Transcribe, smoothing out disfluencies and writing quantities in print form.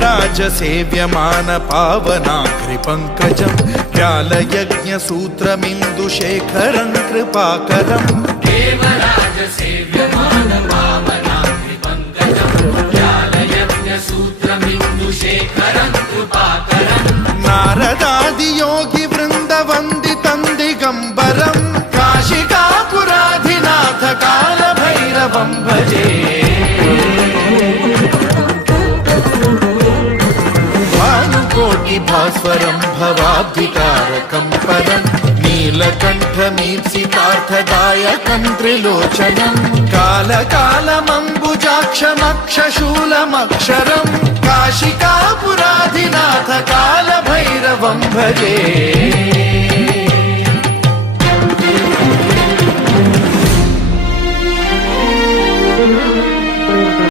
देवराज सेव्यमान पावनाग्रिपङ्कजं व्यालयज्ञसूत्रमिन्दुशेखरं कृपाकरं देवराज सेव्यमान पावनाग्रिपङ्कजं व्यालयज्ञसूत्रमिन्दुशेखरं कृपाकरं नारदादियोगि वृन्दवन्दितं दिगम्बरं काशिकापुराधिनाथ कालभैरवं भजे भास्वरं भवाब्धिकारकं परं नीलकण्ठमीप्सितार्थदायकं त्रिलोचनं कालकालमम्बुजाक्षमक्षशूलमक्षरं काशिकापुराधिनाथ कालभैरवं भजे